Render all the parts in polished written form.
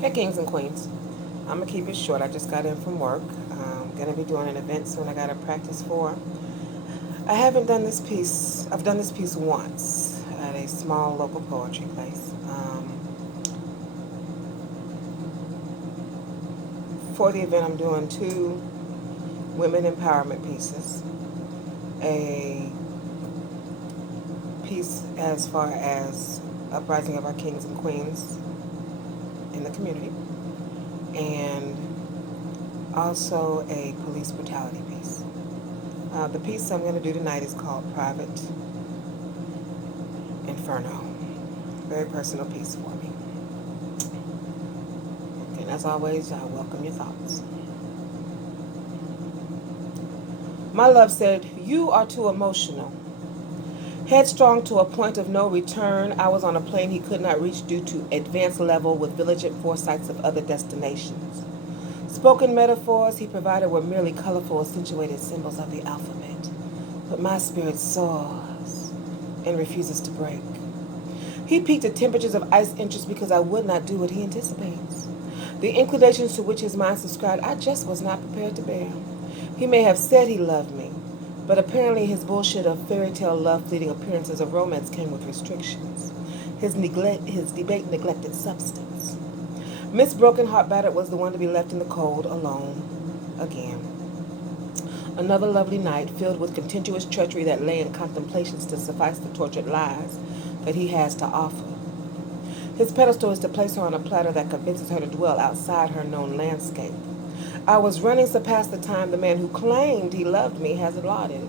Hey, kings and queens. I'm going to keep it short. I just got in from work. I'm going to be doing an event soon I got to practice for. I haven't done this piece. I've done this piece once at a small local poetry place. For the event, I'm doing two women empowerment pieces. A piece as far as uprising of our kings and queens in the community, and also a police brutality piece. The piece I'm going to do tonight is called Private Inferno. Very personal piece for me. And as always, I welcome your thoughts. My love said, "You are too emotional. Headstrong to a point of no return, I was on a plane he could not reach due to advanced level with vigilant foresights of other destinations. Spoken metaphors he provided were merely colorful, accentuated symbols of the alphabet. But my spirit soars and refuses to break. He peaked at temperatures of ice inches because I would not do what he anticipates. The inclinations to which his mind subscribed, I just was not prepared to bear. He may have said he loved me, but apparently his bullshit of fairy tale love fleeting appearances of romance came with restrictions. His debate neglected substance. Miss Broken Heart Battered was the one to be left in the cold alone again. Another lovely night filled with contentious treachery that lay in contemplations to suffice the tortured lies that he has to offer. His pedestal is to place her on a platter that convinces her to dwell outside her known landscape. I was running to pass the time the man who claimed he loved me has allotted.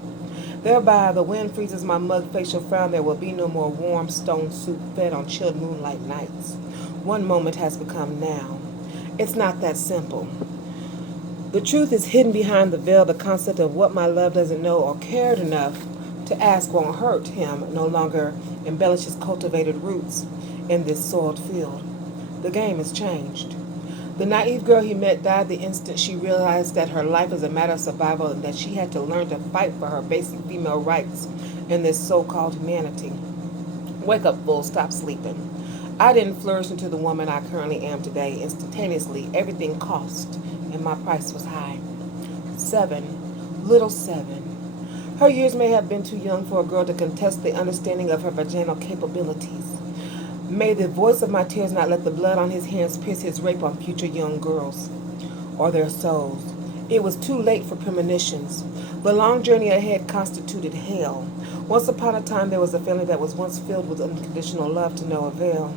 Thereby, the wind freezes my mug facial frown. There will be no more warm stone soup fed on chilled moonlight nights. One moment has become now. It's not that simple. The truth is hidden behind the veil. The concept of what my love doesn't know or cared enough to ask won't hurt him no longer embellishes cultivated roots in this soiled field. The game has changed. The naive girl he met died the instant she realized that her life is a matter of survival and that she had to learn to fight for her basic female rights in this so-called humanity. Wake up, fool, stop sleeping. I didn't flourish into the woman I currently am today. Instantaneously, everything cost, and my price was high. 7, little 7. Her years may have been too young for a girl to contest the understanding of her vaginal capabilities. May the voice of my tears not let the blood on his hands pierce his rape on future young girls or their souls. It was too late for premonitions. The long journey ahead constituted hell. Once upon a time, there was a family that was once filled with unconditional love to no avail.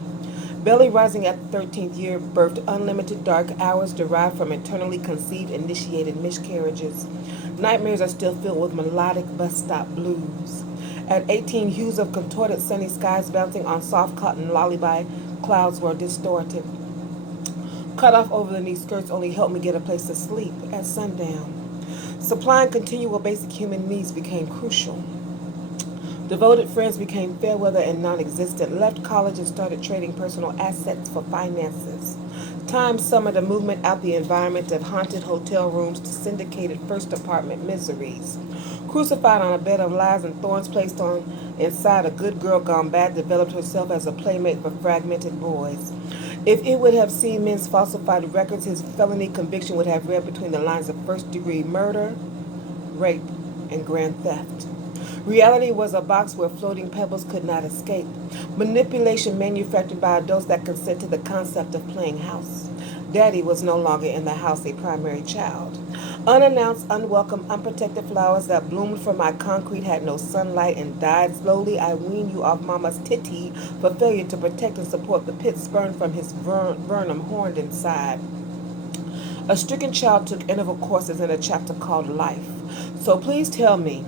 Belly rising at the 13th year birthed unlimited dark hours derived from eternally conceived initiated miscarriages. Nightmares are still filled with melodic bus stop blues. At 18, hues of contorted sunny skies bouncing on soft cotton lullaby clouds were distorted. Cut off over the knee skirts only helped me get a place to sleep at sundown. Supplying continual basic human needs became crucial. Devoted friends became fair weather and non existent, left college and started trading personal assets for finances. Time summoned a movement out the environment of haunted hotel rooms to syndicated first apartment miseries. Crucified on a bed of lies and thorns placed on inside, a good girl gone bad developed herself as a playmate for fragmented boys. If it would have seen men's falsified records, his felony conviction would have read between the lines of first degree murder, rape, and grand theft. Reality was a box where floating pebbles could not escape. Manipulation manufactured by adults that consent to the concept of playing house. Daddy was no longer in the house a primary child. Unannounced, unwelcome, unprotected flowers that bloomed from my concrete had no sunlight and died slowly. I weaned you off mama's titty for failure to protect and support the pit spurned from his vernum horned inside. A stricken child took interval courses in a chapter called Life. So please tell me,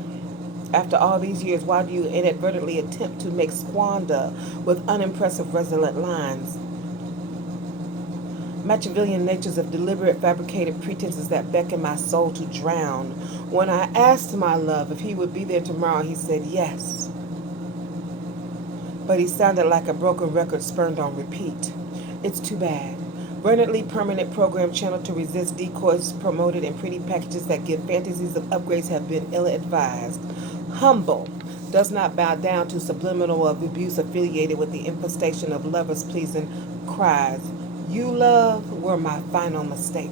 after all these years, why do you inadvertently attempt to make squander with unimpressive resolute lines? Machiavellian natures of deliberate fabricated pretenses that beckon my soul to drown. When I asked my love if he would be there tomorrow, he said yes. But he sounded like a broken record spurned on repeat. It's too bad. Brilliantly permanent program channeled to resist decoys promoted in pretty packages that give fantasies of upgrades have been ill-advised. Humble does not bow down to subliminal of abuse affiliated with the infestation of lovers pleasing cries You, love, were my final mistake.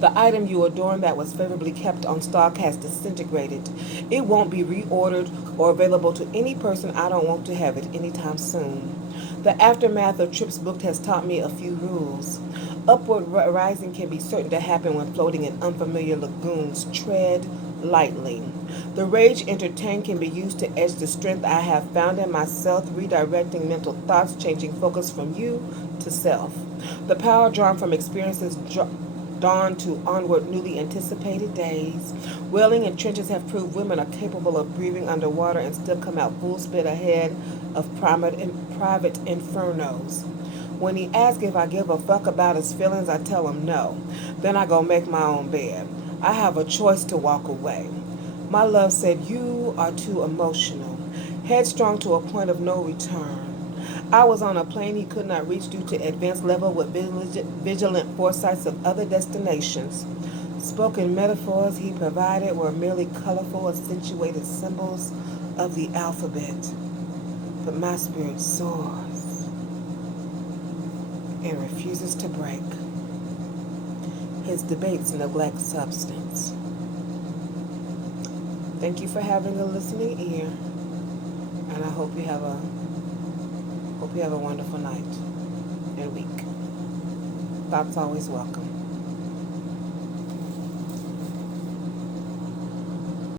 The item you adorned that was favorably kept on stock has disintegrated. It won't be reordered or available to any person I don't want to have it anytime soon. The aftermath of trips booked has taught me a few rules. Upward rising can be certain to happen when floating in unfamiliar lagoons. Tread lightly. The rage entertained can be used to edge the strength I have found in myself, redirecting mental thoughts, changing focus from you to self. The power drawn from experiences dawn to onward newly anticipated days. Whaling and trenches have proved women are capable of breathing underwater and still come out full speed ahead of private infernos. When he asks if I give a fuck about his feelings, I tell him no. Then I go make my own bed. I have a choice to walk away. My love said, "You are too emotional, headstrong to a point of no return." I was on a plane he could not reach due to advanced level with vigilant foresights of other destinations. Spoken metaphors he provided were merely colorful, accentuated symbols of the alphabet. But my spirit soars and refuses to break. His debates neglect substance. Thank you for having a listening ear, and I hope you have a wonderful night and week. Thoughts always welcome.